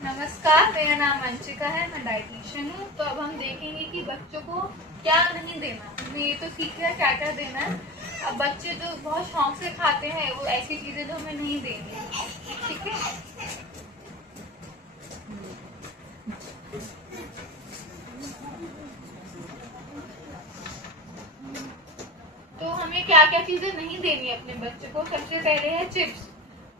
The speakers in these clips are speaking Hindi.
नमस्कार, मेरा नाम वंशिका है, मैं डाइटिशियन हूँ। तो अब हम देखेंगे कि बच्चों को क्या नहीं देना। हमने ये तो सीख लिया क्या क्या देना है। अब बच्चे जो बहुत शौक से खाते हैं वो ऐसी चीजें जो हमें नहीं देनी, ठीक है। तो हमें क्या क्या चीजें नहीं देनी है अपने बच्चे को। सबसे पहले है चिप्स।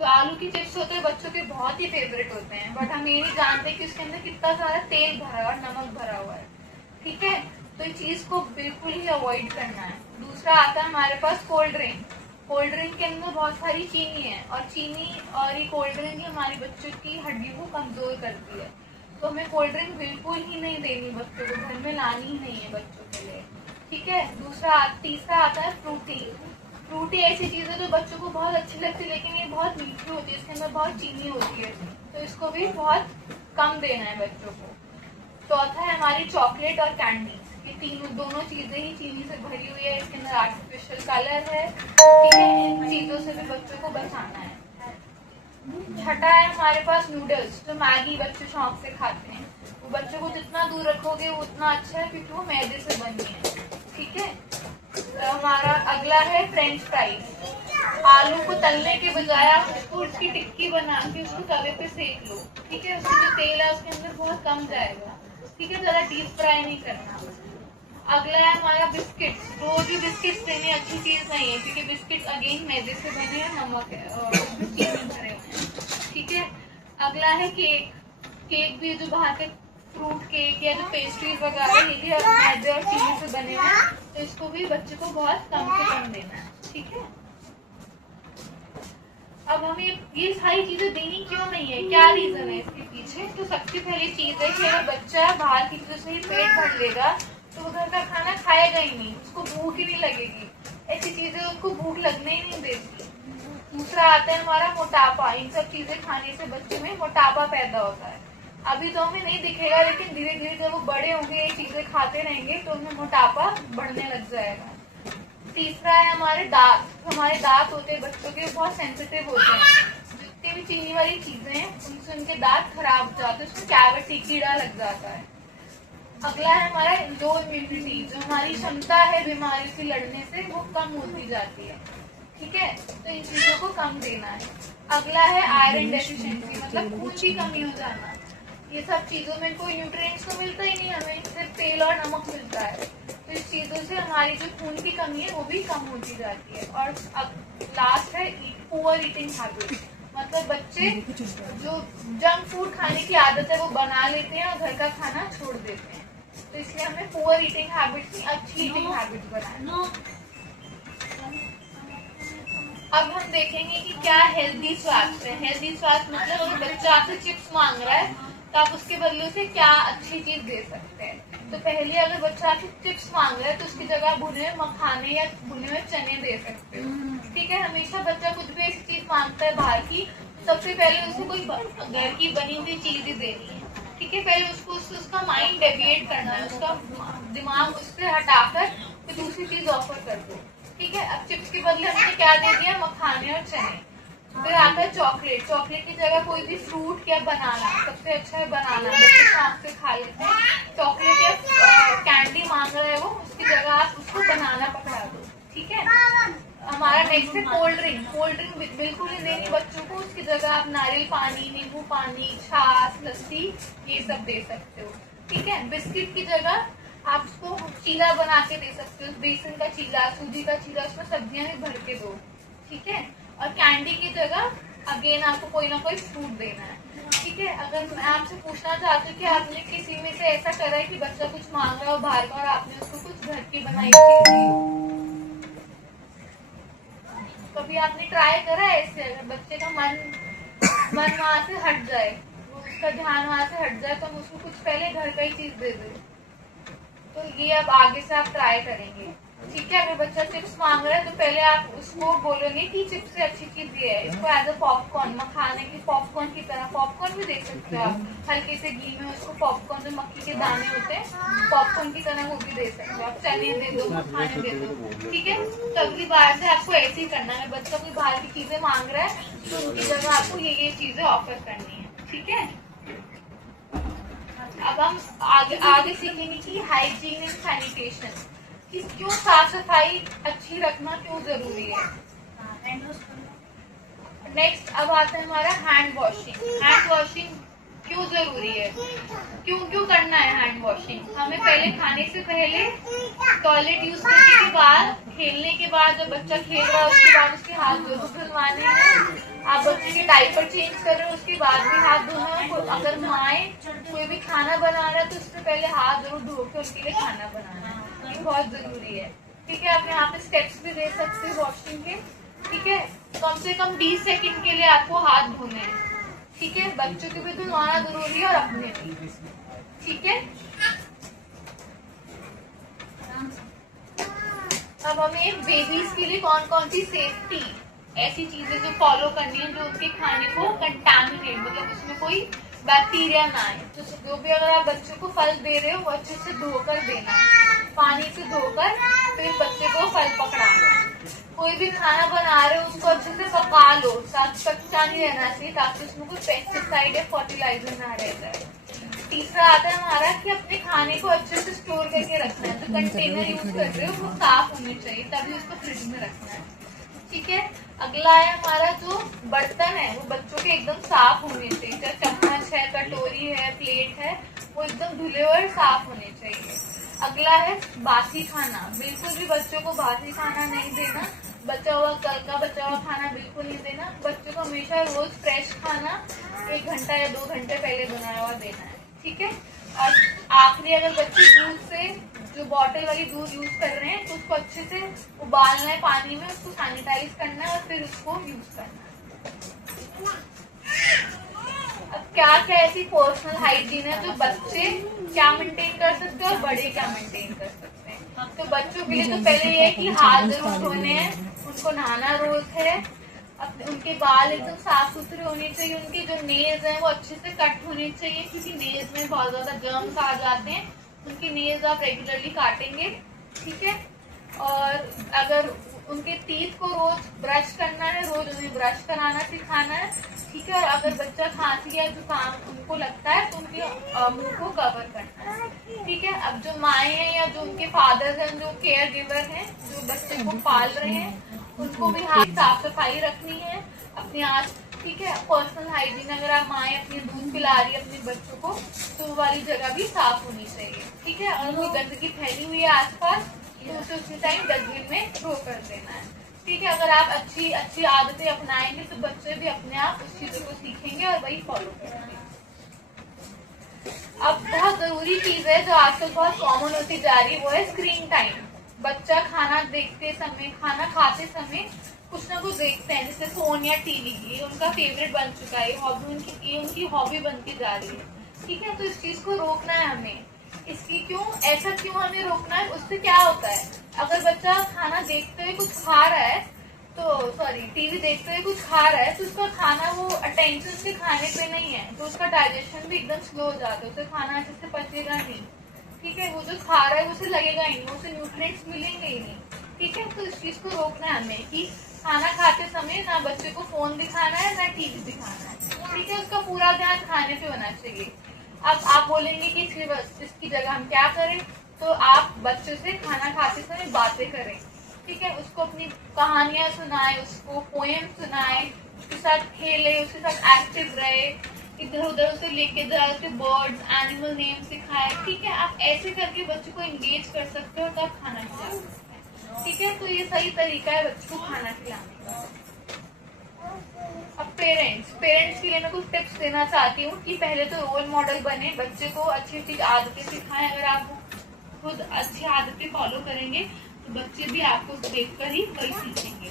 तो आलू की चिप्स होते हैं बच्चों के बहुत ही फेवरेट होते हैं, बट हम ये नहीं जानते कि उसके अंदर कितना सारा तेल भरा है और नमक भरा हुआ है, ठीक है। तो इस चीज को बिल्कुल ही अवॉइड करना है। दूसरा आता है हमारे पास कोल्ड ड्रिंक। कोल्ड ड्रिंक के अंदर बहुत सारी चीनी है, और चीनी और ये कोल्ड ड्रिंक हमारे बच्चों की हड्डियों को कमजोर करती है। तो हमें कोल्ड ड्रिंक बिल्कुल ही नहीं देनी बच्चों को, घर में लानी ही नहीं है बच्चों के लिए, ठीक है। तीसरा आता है फ्रूटी। फ्रूटी ऐसी चीज है जो बच्चों को बहुत अच्छी लगती है, लेकिन ये बहुत मीठी होती है, इसके अंदर बहुत चीनी होती है, तो इसको भी बहुत कम देना है बच्चों को। चौथा है हमारी चॉकलेट और कैंडी। ये दोनों चीजें ही चीनी से भरी हुई है, इसके अंदर आर्टिफिशियल कलर है, ठीक है। इन चीजों से भी बच्चों को बचाना है। छठा है हमारे पास नूडल्स, जो मैगी बच्चे शौक से खाते हैं। वो बच्चों को जितना दूर रखोगे वो उतना अच्छा है, क्योंकि वो मैदे से बनी है, ठीक है। तो हमारा अगला है फ्रेंच फ्राइज। आलू को तलने के बजाय आप उसकी टिक्की बना के उसको तवे पे सेक लो, ठीक है। उसमें जो तेल है उसके अंदर बहुत कम जाएगा, ठीक है। ज्यादा डीप फ्राई नहीं करना। अगला है हमारा बिस्किट। रोज भी बिस्किट देने अच्छी चीज नहीं है, क्योंकि बिस्किट अगेन मैदे से बने हैं, नमक है और उसमें चीनी भरे हुए हैं, ठीक है। अगला है केक। केक भी जो बाहर के फ्रूट केक या जो पेस्ट्रीज वगैरह ये भी मैदे और चीनी से बने हुए हैं, तो इसको भी बच्चे को बहुत कम से कम देना है, ठीक है। अब हमें ये सारी चीजें देनी क्यों नहीं है, क्या रीजन है इसके पीछे। तो सबसे पहली चीज है कि अगर बच्चा बाहर की चीजों से ही पेट भर लेगा तो वो घर का खाना खाएगा ही नहीं, उसको भूख ही नहीं लगेगी। ऐसी चीजें उसको भूख लगने ही नहीं देती। दूसरा आता है हमारा मोटापा। इन सब चीजें खाने से बच्चे में मोटापा पैदा होता है। अभी तो हमें नहीं दिखेगा, लेकिन धीरे धीरे जब वो बड़े होंगे ये चीजें खाते रहेंगे तो उनमें मोटापा बढ़ने लग जाएगा। तीसरा है हमारे दांत। हमारे दांत होते हैं बच्चों के बहुत सेंसिटिव होते हैं, जितनी भी चीनी वाली चीजें हैं उनसे उनके दांत खराब हो जाते हैं, उसमें कैविटी कीड़ा लग जाता है। अगला है हमारा लो इम्यूनिटी। जो हमारी क्षमता है बीमारी से लड़ने से वो कम होती जाती है, ठीक है। तो इन चीजों को कम देना है। अगला है आयरन डेफिशिएंसी, मतलब खून की कमी हो जाना। ये सब चीजों में कोई न्यूट्रिएंट्स तो मिलता ही नहीं, हमें सिर्फ तेल और नमक मिलता है। तो इस चीजों से हमारी जो खून की कमी है वो भी कम होती जाती है। और लास्ट है पुअर ईटिंग हैबिट। मतलब बच्चे जो जंक फूड खाने की आदत है वो बना लेते हैं और घर का खाना छोड़ देते हैं। तो इसलिए हमें पुअर ईटिंग हैबिट की अच्छी ईटिंग हैबिट बनाना। अब हम देखेंगे कि क्या हेल्दी स्वास्थ्य है। हेल्दी स्वास्थ्य मतलब अगर बच्चा आपसे चिप्स मांग रहा है तो आप उसके बदले उसे क्या अच्छी चीज दे सकते हैं। तो पहले अगर बच्चा आपसे चिप्स मांग रहा है तो उसकी जगह भुने हुए मखाने या भुने हुए चने दे सकते हो, ठीक है। हमेशा बच्चा कुछ भी ऐसी चीज मांगता है बाहर की, सबसे पहले उसे कोई घर की बनी हुई चीज ही देनी है, ठीक है। पहले उसका माइंड डेविएट करना है, उसका दिमाग उससे हटाकर कोई दूसरी चीज ऑफर कर दो, ठीक है। अब चिप्स के बदले हमने क्या दे दिया, मखाने और चने। फिर आता है चॉकलेट। चॉकलेट की जगह कोई भी फ्रूट या बनाना, सबसे अच्छा है बनाना, बच्चे शौक से खा लेते हैं। चॉकलेट या कैंडी मांग रहा है वो, उसकी जगह आप उसको बनाना पकड़ा दो, ठीक है। हमारा नेक्स्ट है कोल्ड ड्रिंक। कोल्ड ड्रिंक बिल्कुल ही देनी बच्चों को, उसकी जगह आप नारियल पानी, नींबू पानी, छाछ, लस्सी ये सब दे सकते हो, ठीक है। बिस्किट की जगह आप उसको चीला बना के दे सकते हो, बेसन का चीला, सूजी का चीला, उसमें सब्जियां भी भर के दो, ठीक है। और कैंडी की जगह अगेन आपको कोई ना कोई फ्रूट देना है, ठीक है। अगर मैं आपसे पूछना चाहती हूँ कि आपने किसी में से ऐसा करा है कि बच्चा कुछ मांग रहा हो बाहर का और आपने उसको कुछ घर की बनाई चीज दी हो, कभी आपने ट्राई करा है ऐसे। अगर बच्चे का मन वहां से हट जाए, उसका ध्यान वहां से हट जाए, तो हम उसको कुछ पहले घर का ही चीज दे दें। तो ये अब आगे से आप ट्राई करेंगे, ठीक है। अगर बच्चा चिप्स मांग रहा है तो पहले आप उसको बोलोगे कि चिप्स से अच्छी चीज ये है, इसको एज अ पॉपकॉर्न, मखाने की पॉपकॉर्न की तरह पॉपकॉर्न भी देख सकते हो आप, हल्के से घी में उसको पॉपकॉर्न, जो मक्की के दाने होते हैं पॉपकॉर्न की तरह वो भी दे सकते हो आप। चने दे दो, मखाने दे दो, ठीक है। तो अगली बार से आपको ऐसे ही करना है। बच्चा कोई बाहर की चीजें मांग रहा है तो उनकी जगह आपको ये चीजें ऑफर करनी है, ठीक है। अब हम आगे सीखेंगे कि हाइजीन एंड सैनिटेशन, कि क्यों साफ सफाई अच्छी रखना क्यों जरूरी है। नेक्स्ट अब आता है हमारा हैंड वॉशिंग। हैंड वॉशिंग क्यों जरूरी है, क्यों करना है हैंड वॉशिंग। हमें पहले खाने से पहले, टॉयलेट यूज करने के बाद, खेलने के बाद, जब बच्चा खेल रहा है उसके बाद उसके हाथ जरूर धुलवाने हैं। आप बच्चे के डायपर चेंज कर रहे हो उसके बाद भी हाथ धोना है। अगर माए कोई भी खाना बना रहा है तो उससे पहले हाथ जरूर धो के उसके लिए खाना बनाना है, ये बहुत जरूरी है। ठीक है, आप यहाँ पे स्टेप्स भी दे सकते हैं वॉशिंग के। ठीक है, कम से कम 20 सेकंड के लिए आपको हाथ धोने हैं। ठीक है, बच्चों के भी धुलवाना जरूरी है और अपने भी। ठीक है, अब हमें बेबीज के लिए कौन कौन सी सेफ्टी ऐसी चीजें जो फॉलो करनी है जो उनके खाने को कंटामिनेट, मतलब उसमें कोई बैक्टीरिया ना आए। तो जो भी अगर आप बच्चों को फल दे रहे हो वो अच्छे से धोकर देना, पानी से धोकर फिर बच्चे को फल पकड़ाना। कोई भी खाना बना रहे हो उसको अच्छे से पका लो, साथ कच्चा नहीं रहना चाहिए ताकि उसमें कोई पेस्टिसाइड या फर्टिलाइजर ना रह जाए। तीसरा आता है हमारा कि अपने खाने को अच्छे से स्टोर करके रखना है। जो कंटेनर यूज कर रहे हो वो साफ होने चाहिए, तभी उसको फ्रिज में रखना है। ठीक है, अगला है हमारा जो बर्तन है वो बच्चों के एकदम साफ होने चाहिए। चाहे चम्मच है, कटोरी है, प्लेट है, वो एकदम धुले और साफ होने चाहिए। अगला है बासी खाना। बिल्कुल भी बच्चों को बासी खाना नहीं देना, बचा हुआ कल का बचा हुआ खाना बिल्कुल नहीं देना। बच्चों को हमेशा रोज फ्रेश खाना 1 घंटा या 2 घंटे पहले बनाया हुआ देना है। ठीक है, और आखिरी अगर बच्चे दूध से, जो बॉटल वाली दूध यूज कर रहे हैं, तो उसको अच्छे से उबालना है पानी में, उसको सैनिटाइज करना है और फिर उसको यूज करना है। अब क्या क्या ऐसी पर्सनल हाइजीन है जो बच्चे क्या मेंटेन कर सकते हैं और बड़े क्या मेंटेन कर सकते हैं। तो बच्चों के लिए तो पहले ये है कि हाथ जरूर धोने हैं, उनको नहाना रोज है, अपने उनके बाल एकदम साफ सुथरे होने चाहिए, उनके जो नेल्स हैं वो अच्छे से कट होने चाहिए क्योंकि नेल्स में बहुत ज्यादा जर्म्स आ जाते हैं। उनके नेल्स आप रेगुलरली काटेंगे। ठीक है, और अगर उनके टीथ को रोज ब्रश करना है, रोज उन्हें ब्रश कराना सिखाना है। ठीक है, और अगर बच्चा खांसी या जुकाम उनको लगता है तो उनके मुंह को कवर करना है। ठीक है, अब जो माए हैं या जो उनके फादर्स हैं, जो केयर गिवर हैं, जो बच्चे को पाल रहे हैं, उनको भी हाथ साफ सफाई रखनी है अपने हाथ। ठीक है, पर्सनल हाइजीन, अगर आप माए अपनी दूध पिला रही है अपने बच्चों को तो वो वाली जगह भी साफ होनी चाहिए। ठीक है, अगर कोई गंदगी फैली हुई है आसपास तो उसे उसी टाइम डस्टबिन में थ्रो कर देना है। ठीक है, अगर आप अच्छी आदतें अपनाएंगे तो बच्चे भी अपने आप उस चीजों को सीखेंगे और वही फॉलो करेंगे। अब बहुत जरूरी चीज है जो आजकल बहुत कॉमन होती जा रही है, वो है स्क्रीन टाइम। बच्चा खाना देखते समय, खाना खाते समय कुछ ना कुछ देखते हैं, जैसे फोन या टीवी, ये उनका फेवरेट बन चुका है, ये उनकी हॉबी बनती जा रही है। ठीक है, तो इस चीज को रोकना है हमें। इसकी ऐसा क्यों हमें रोकना है, उससे क्या होता है, अगर बच्चा खाना देखते हुए कुछ खा रहा है टीवी देखते हुए कुछ खा रहा है तो उसका खाना, वो अटेंशन उसके खाने पे नहीं है तो उसका डाइजेशन भी एकदम स्लो हो जाता है, उसे खाना अच्छे से पचेगा नहीं। ठीक है, वो जो खा रहा है उसे लगेगा ही नहीं, उसे न्यूट्रिएंट्स मिलेंगे ही नहीं। ठीक है, तो इस चीज को रोकना है हमें कि खाना खाते समय ना बच्चे को फोन दिखाना है ना टीवी दिखाना है। ठीक है, उसका पूरा ध्यान खाने पे होना चाहिए। अब आप बोलेंगे कि इसकी जगह हम क्या करें, तो आप बच्चे से खाना खाते समय बातें करें। ठीक है, उसको अपनी कहानियां सुनाए, उसको पोएम सुनाए, उसके साथ खेले, उसके साथ एक्टिव रहे, इधर उधर उसे लेके जाए, उसके बर्ड्स एनिमल नेम सिखाए। ठीक है, आप ऐसे करके बच्चों को एंगेज कर सकते हो तब खाना खिला सकते हैं। ठीक है, तो ये सही तरीका है बच्चों को खाना खिलाने का। अब पेरेंट्स के लिए मैं कुछ टिप्स देना चाहती हूँ कि पहले तो रोल मॉडल बने, बच्चे को अच्छी आदतें सिखाएं। अगर आप खुद अच्छी आदतें फॉलो करेंगे तो बच्चे भी आपको देखकर ही वही सीखेंगे।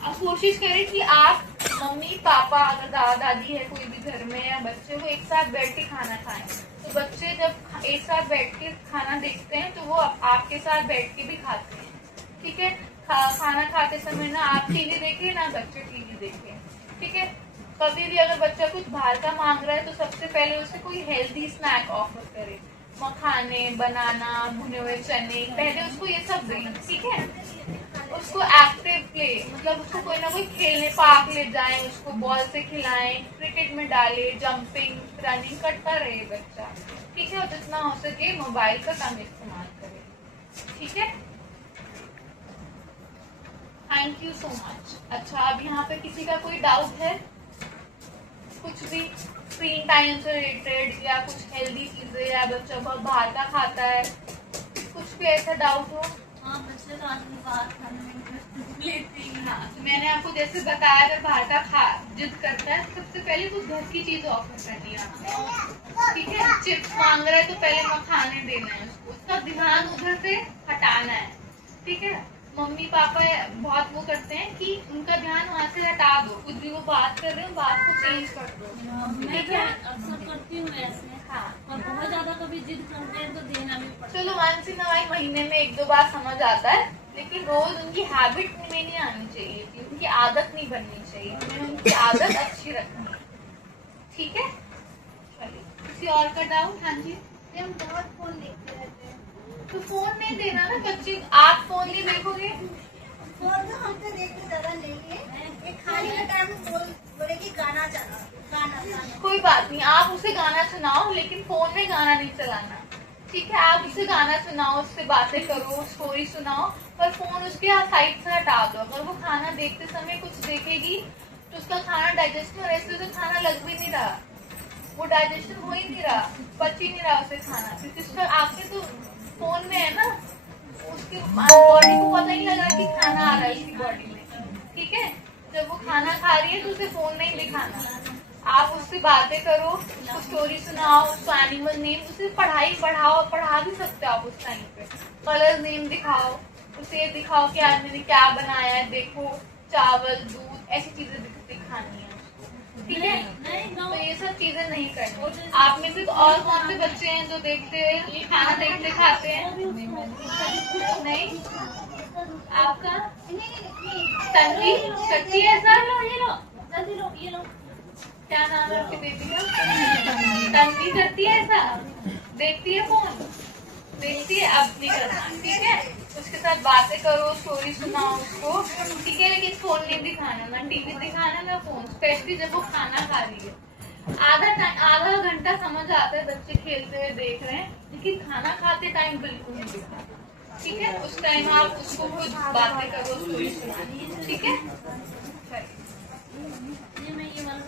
अब कोशिश करें कि आप मम्मी पापा, अगर दादा दादी है कोई भी घर में, या बच्चे को एक साथ बैठ के खाना खाएं। तो बच्चे जब एक साथ बैठ के खाना देखते हैं तो वो आपके साथ बैठ के भी खाते हैं। ठीक है, खाना खाते समय ना आप टीवी देखें ना बच्चे टीवी देखें। ठीक है, कभी भी अगर बच्चा कुछ बाहर का मांग रहा है तो सबसे पहले उसे कोई हेल्दी स्नैक ऑफर करें, मखाने, बनाना, भुने हुए चने, पहले उसको ये सब दें। ठीक है, उसको एक्टिव प्ले, मतलब उसको कोई ना कोई खेलने पार्क ले जाएं, उसको बॉल से खिलाएं, क्रिकेट एक्टिविटी में डाले, जंपिंग, रनिंग करता रहे बच्चा, ठीक है। और जितना हो सके मोबाइल का कम इस्तेमाल करे, ठीक है। Thank you so much. अच्छा, अब यहाँ पे किसी का कोई डाउट है? कुछ भी स्क्रीन टाइम से रिलेटेड या कुछ हेल्दी चीजें, या बच्चा बहुत बाहर का खाता है, कुछ भी ऐसा डाउट हो? हाँ, बच्चे तो आजकल बाहर खाने में इंटरेस्ट लेते हैं। हाँ, तो मैंने आपको जैसे बताया, अगर बाहर का जिद करता है, सबसे पहले तो घर की चीज ऑफर करनी है आपको, ठीक है। चिप्स मांग रहा है तो पहले वहाँ खाने देना है उसको, उसका ध्यान उधर से हटाना है, ठीक है। मम्मी पापा बहुत वो करते हैं कि उनका ध्यान वहाँ से हटा दो, कुछ भी वो बात कर रहे हो बात को चेंज कर दो, मैं ठीक है। अक्सर करती हूँ ऐसे। हाँ, और बहुत ज्यादा कभी जिद करते हैं तो देना भी पड़ता है। चलो वंस इन अ महीने में 1-2 बार समझ आता है, लेकिन रोज उनकी हैबिट में नहीं आनी चाहिए थी, उनकी आदत नहीं बननी चाहिए, हमें उनकी आदत अच्छी रखनी है, ठीक है। चलिए, किसी और का डाउट? हाँ जी। हम बहुत फोन देखते रहते हैं। तो फोन नहीं देना ना बच्चे, आप फोन नहीं देखोगे। फोन तो हम तो देखते ज्यादा नहीं है, एक खाली का टाइम बोलेगी गाना चला, गाना कोई बात नहीं, आप उसे गाना सुनाओ, लेकिन फोन में गाना नहीं चलाना, ठीक है। आप उसे गाना सुनाओ, उससे बातें करो, स्टोरी सुनाओ, पर फोन उसके साइड से हटा दो। अगर वो खाना देखते समय कुछ देखेगी तो उसका खाना डाइजेस्ट में, ऐसे तो खाना लग भी नहीं रहा, वो डाइजेशन हो ही नहीं रहा, पच ही नहीं रहा उसे खाना, क्योंकि उसका आपके तो फोन में है ना, उसकी बॉडी को पता ही लगा कि खाना आ रहा है उसकी बॉडी में, ठीक है। जब वो खाना खा रही है तो उसे फोन नहीं दिखाना, आप उससे बातें करो, उसको स्टोरी सुनाओ, उसको एनिमल नेम, उसे पढ़ा भी सकते हो आप उस टाइम पे, कलर नेम दिखाओ, उसे दिखाओ कि आज मैंने क्या बनाया है, देखो, चावल, दूध, ऐसी चीजें दिखानी है, ठीक है। तो ये सब चीजें नहीं करनी। आप में से तो और कौन से बच्चे हैं जो देखते हैं, खाना देखते खाते हैं? नहीं, आपका तन्वी करती है ऐसा? जल्दी लो, ये लो। क्या नाम है आपके बेबी का? तन्वी करती है ऐसा? देखती है फोन? देखती है, अब नहीं करना, ठीक है। उसके साथ बातें करो, स्टोरी सुनाओ उसको, ठीक है, लेकिन फोन नहीं दिखाना, ना टीवी दिखाना ना फोन, स्पेशली जब वो खाना खा रही है। आधा घंटा समझ आता है, बच्चे खेलते हुए देख रहे हैं, लेकिन खाना खाते टाइम बिल्कुल नहीं दिखा, ठीक है। उस टाइम आप उसको कुछ बातें करो, स्टोरी सुनाओ, ठीक है। ये मैं ये वाला